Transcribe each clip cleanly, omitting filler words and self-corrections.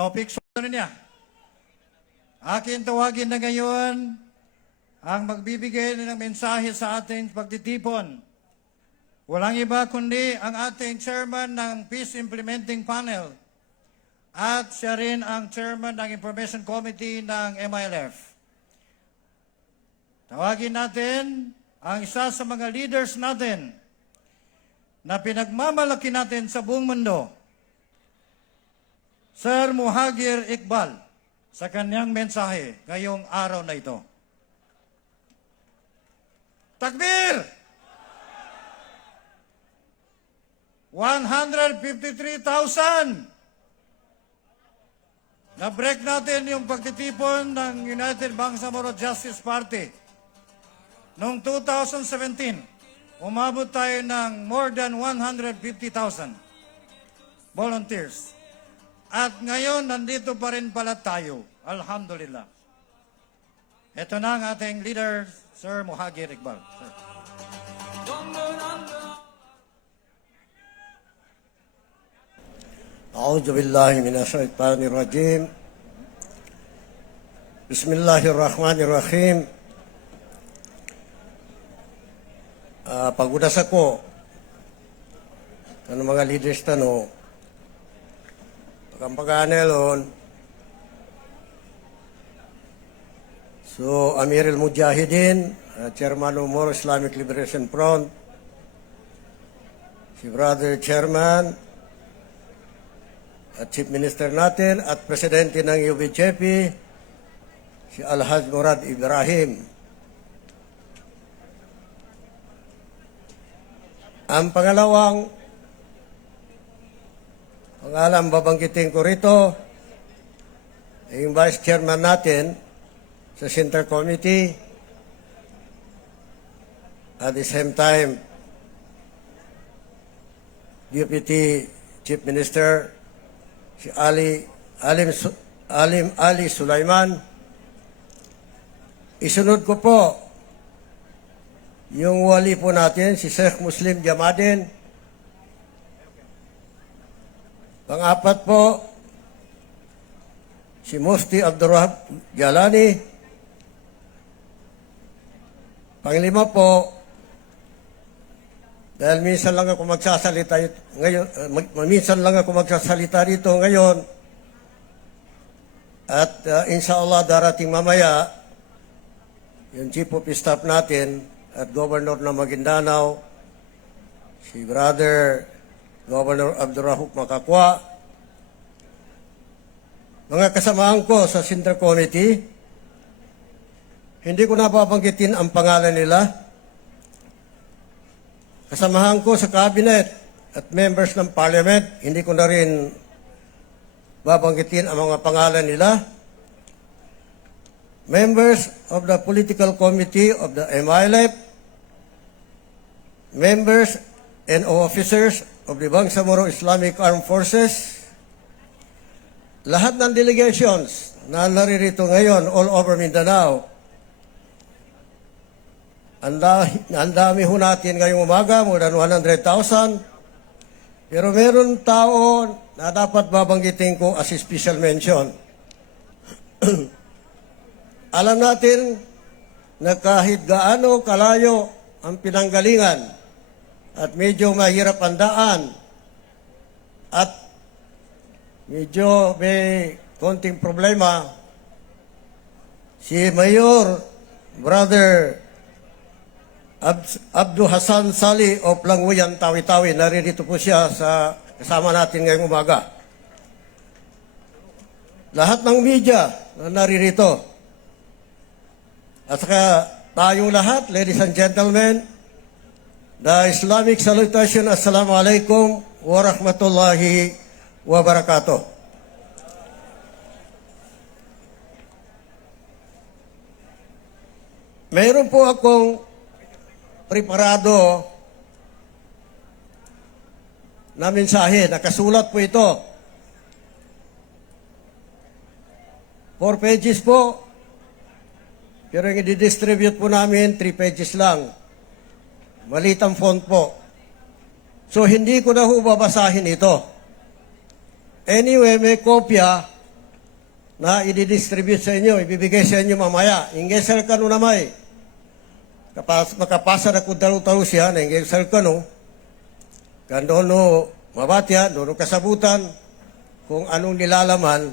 Topic sunod niya. Akin tawagin na ngayon ang magbibigay ng mensahe sa ating pagtitipon. Walang iba kundi ang ating chairman ng Peace Implementing Panel at siya rin ang chairman ng Information Committee ng MILF. Tawagin natin ang isa sa mga leaders natin na pinagmamalaki natin sa buong mundo, Sir Muhagir Iqbal, sa kanyang mensahe ngayong araw na ito. Takbir! 153,000! Na-break natin yung pagtitipon ng United Bangsamoro Justice Party. Noong 2017, umabot tayo ng more than 150,000 volunteers. At ngayon, nandito pa rin pala tayo. Alhamdulillah. Ito na ang ating leader, Sir Muhagir Iqbal. Sir. A'udzu billahi minasyaitonir rajim. Bismillahirrahmanirrahim. Pagudas ako ng mga leaders tano pagkampaganelon. So, Amir al-Mujahidin, Chairman of Moro Islamic Liberation Front, si Brother Chairman, at Chief Minister natin, at Presidente ng UBJP, si Alhaj Murad Ibrahim. Ang pangalawang pangalan babanggitin ko rito, yung Vice Chairman natin sa Center Committee, at the same time, Deputy Chief Minister, si Alim Ali Sulaiman. Isunod ko po yung wali po natin, si Sheikh Muslim Jamadin. Pang-apat po, si Mufti Abdurrahman Jalani. Panglima po, dahil minsan lang ako magsasalita dito ngayon, at inshallah darating mamaya, yung Chief of Staff natin at Governor ng Maguindanao, si Brother Governor Abdurrahman Makakwa, mga kasamahan ko sa Center Committee, hindi ko na babanggitin ang pangalan nila. Kasamahan ko sa Cabinet at members ng Parliament, hindi ko na rin babanggitin ang mga pangalan nila. Members of the Political Committee of the MILF, members and officers of the Bangsamoro Islamic Armed Forces, lahat ng delegations na naririto ngayon all over Mindanao. Ang dami ho natin ngayong umaga, more than 100,000. Pero meron tao na dapat babanggitin ko as special mention. Alam natin na kahit gaano kalayo ang pinanggalingan at medyo mahirap ang daan at medyo may konting problema, si Mayor Brother Abdu Hasan Sali of Langwayan, Tawi-Tawi, naririto po siya sa kasama natin ngayong umaga. Lahat ng media na naririto. At saka tayong lahat, ladies and gentlemen, the Islamic salutation, Assalamualaikum warahmatullahi wabarakatuh. Mayroon po akong preparado na mensahe. Nakasulat po ito. 4 pages po. Pero yung i-distribute po namin, 3 pages lang. Maliit ang font po. So, hindi ko na ho babasahin ito. Anyway, may kopya na i-distribute sa inyo, ibibigay sa inyo mamaya. Ingesal ka no namay. Makapasa na kung talo-talo siya, na ingesal ka no. Kando no mabatya, no kasabutan, kung anong nilalaman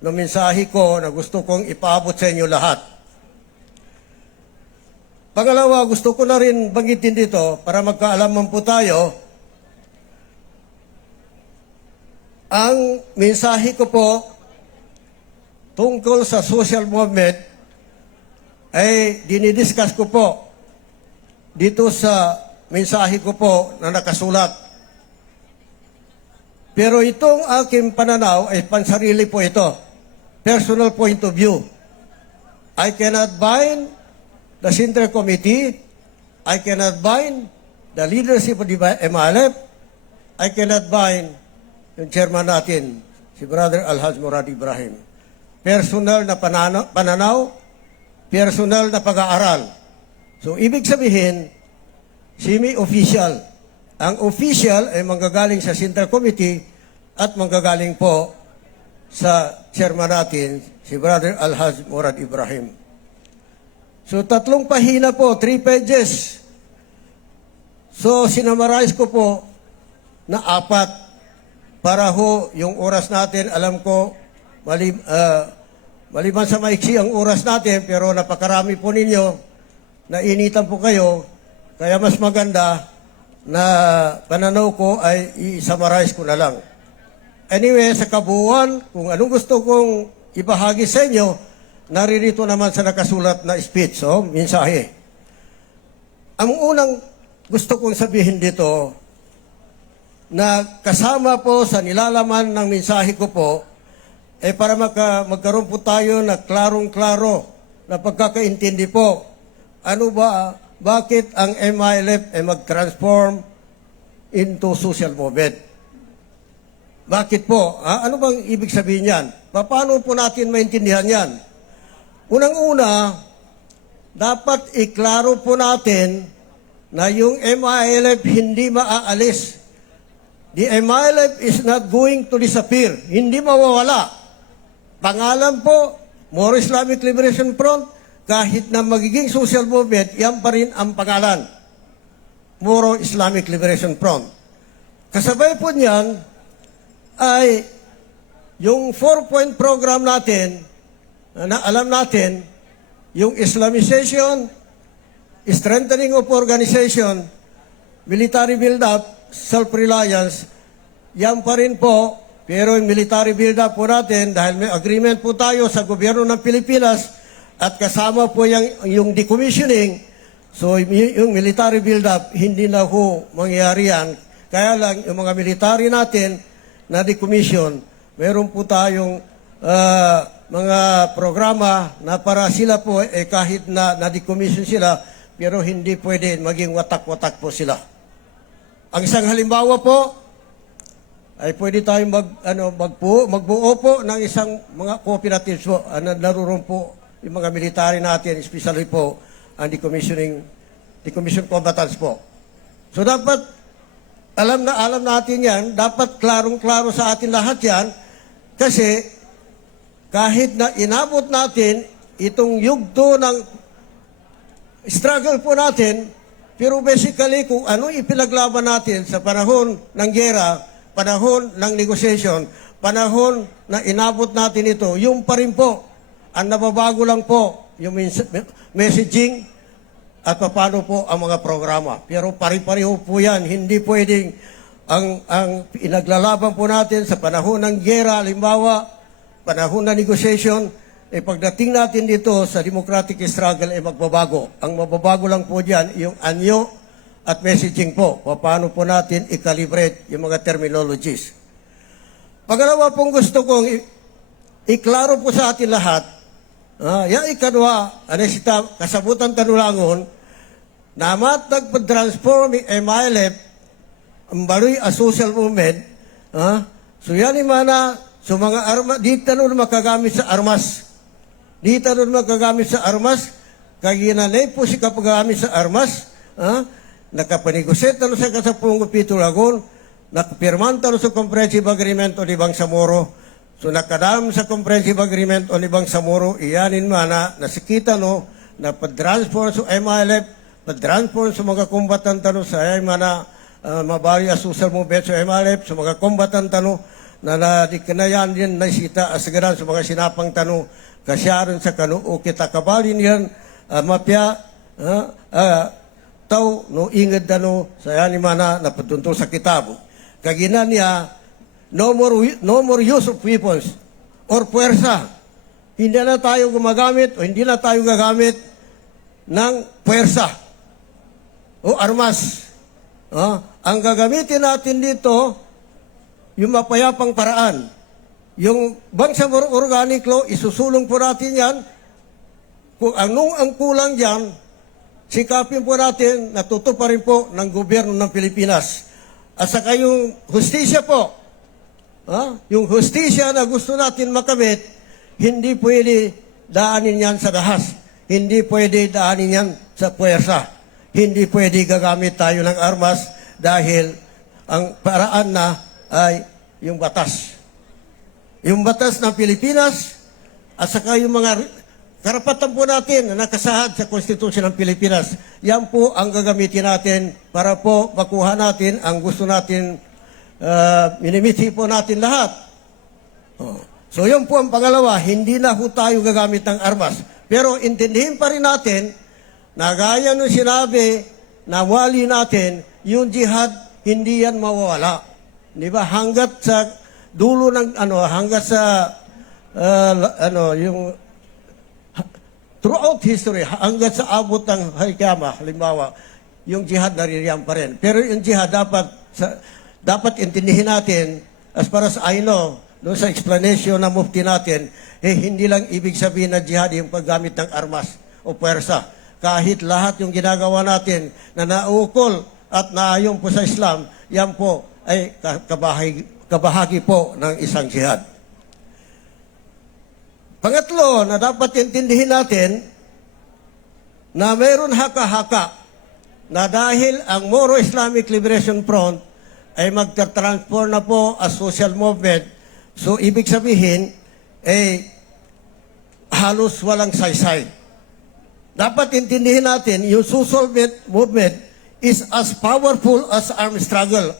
no mensahe ko na gusto kong ipaabot sa inyo lahat. Pangalawa, gusto ko na rin banggitin dito para magkaalaman po tayo. Ang mensahe ko po tungkol sa social movement ay dinidiscuss ko po dito sa mensahe ko po na nakasulat. Pero itong aking pananaw ay pansarili po ito. Personal point of view. I cannot bind the Central Committee. I cannot bind the leadership of the MILF. I cannot bind yung chairman natin, si Brother Alhaj Murad Ibrahim. Personal na pananaw, personal na pag-aaral. So, ibig sabihin, semi-official. Ang official ay manggagaling sa Central Committee at manggagaling po sa chairman natin, si Brother Alhaj Murad Ibrahim. So, 3 pahina po, 3 pages. So, sinamarize ko po na 4 para ho yung oras natin, alam ko, maliban sa maiksi ang oras natin, pero napakarami po ninyo, nainitan po kayo, kaya mas maganda na pananaw ko ay i-summarize ko na lang. Anyway, sa kabuuan, kung anong gusto kong ibahagi sa inyo, naririto naman sa nakasulat na speech, so, mensahe. Ang unang gusto kong sabihin dito, na kasama po sa nilalaman ng mensahe ko po, ay para magkaroon po tayo na klarong-klaro na pagkakaintindi po. Ano ba, bakit ang MILF ay mag-transform into social movement? Bakit po? Ano bang ibig sabihin yan? Paano po natin maintindihan yan? Unang-una, dapat iklaro po natin na yung MILF hindi maaalis. The MILF is not going to disappear. Hindi mawawala. Pangalan po, Moro Islamic Liberation Front, kahit na magiging social movement, yan pa rin ang pangalan. Moro Islamic Liberation Front. Kasabay po niyan ay yung 4-point program natin na alam natin, yung Islamization, strengthening of organization, military build-up, self-reliance, yan pa rin po, pero yung military build-up po natin, dahil may agreement po tayo sa gobyerno ng Pilipinas, at kasama po yung decommissioning, so yung military build-up, hindi na ho mangyayari yan. Kaya lang, yung mga military natin na decommission, meron po tayong mga programa na para sila po, kahit na na-decommission sila, pero hindi pwede maging watak-watak po sila. Ang isang halimbawa po, ay pwede tayong magbuo po ng isang mga cooperatives po, na naroon po yung mga military natin, especially po ang decommission combatants po. So dapat, alam natin yan, dapat klarong-klaro sa atin lahat yan, kasi kahit na inabot natin itong yugto ng struggle po natin, pero basically, kung ano ipinaglaban natin sa panahon ng gera, panahon ng negotiation, panahon na inabot natin ito, yung pa rin po, ang nababago lang po, yung messaging at paano po ang mga programa. Pero pari-pareho po yan, hindi pwedeng ang inaglalaban po natin sa panahon ng gera, halimbawa, panahon ng negotiation, pagdating natin dito sa democratic struggle ay magbabago. Ang mababago lang po dyan, yung anyo at messaging po. Paano po natin i-calibrate yung mga terminologies. Pangalawa pong gusto kong iklaro po sa atin lahat, yung ikadwa, anesita, kasabutan tanulangon, na matagpag-transform yung MILF, ang baloy a social movement, so yan imana, so mga armas, di tanong makagamit sa armas. Di tanong makagamit sa armas, kaya ginanay po si kapagamit sa armas, nakapaniguset na sa kasapong pitulagon, nakapirman talo sa comprehensive agreement o di Bangsamoro. So nakadam sa comprehensive agreement o libang samuro, iyanin mana na sikita no, na pag-transfer sa MILF, pag-transfer sa mga kumbatan tano sa mana mabari a social movement sa MILF, sa mga kumbatan tano, na di kanayan din na sita asagaran sa mga sinapang tano, kasyaran sa kanu, o kita kabalin yan, mapya, tao no inged dano sa yani mana na patuntol sa kitabo. Kaginan niya, no more use of weapons or puwersa. Hindi na tayo gumagamit o hindi na tayo gagamit ng puwersa o armas. Ang gagamitin natin dito, yung mapayapang paraan. Yung bangsamoro organic law, isusulong po natin yan. Kung anong ang kulang dyan, sikapin po natin, natutuparin po ng gobyerno ng Pilipinas. At saka yung hustisya po, yung hustisya na gusto natin makamit, hindi pwede daanin yan sa dahas. Hindi pwede daanin yan sa puwersa. Hindi pwede gagamit tayo ng armas dahil ang paraan na ay yung batas. Yung batas ng Pilipinas at saka yung mga karapatan po natin na nakasahad sa Konstitusyon ng Pilipinas. Yan po ang gagamitin natin para po makuha natin ang gusto natin, minimithi po natin lahat. So yun po ang pangalawa, hindi na po tayo gagamit ng armas. Pero intindihin pa rin natin na gaya nung sinabi na wali natin, yung jihad, hindi yan mawawala. Di ba? Hanggat sa dulo ng, hanggat sa, yung, throughout history, hanggat sa abot ng Haykama, halimbawa, yung jihad naririyan pa rin. Pero yung jihad dapat intindihin natin, as far as I know, doon sa explanation na mufti natin, hindi lang ibig sabihin na jihad yung paggamit ng armas o puwersa. Kahit lahat yung ginagawa natin na naukol at naayon po sa Islam, yan po ay kabahagi po ng isang jihad. Pangatlo, na dapat intindihin natin na mayroon haka-haka na dahil ang Moro Islamic Liberation Front ay magta-transform na po as social movement. So, ibig sabihin, halos walang saysay. Dapat intindihin natin, yung social movement is as powerful as armed struggle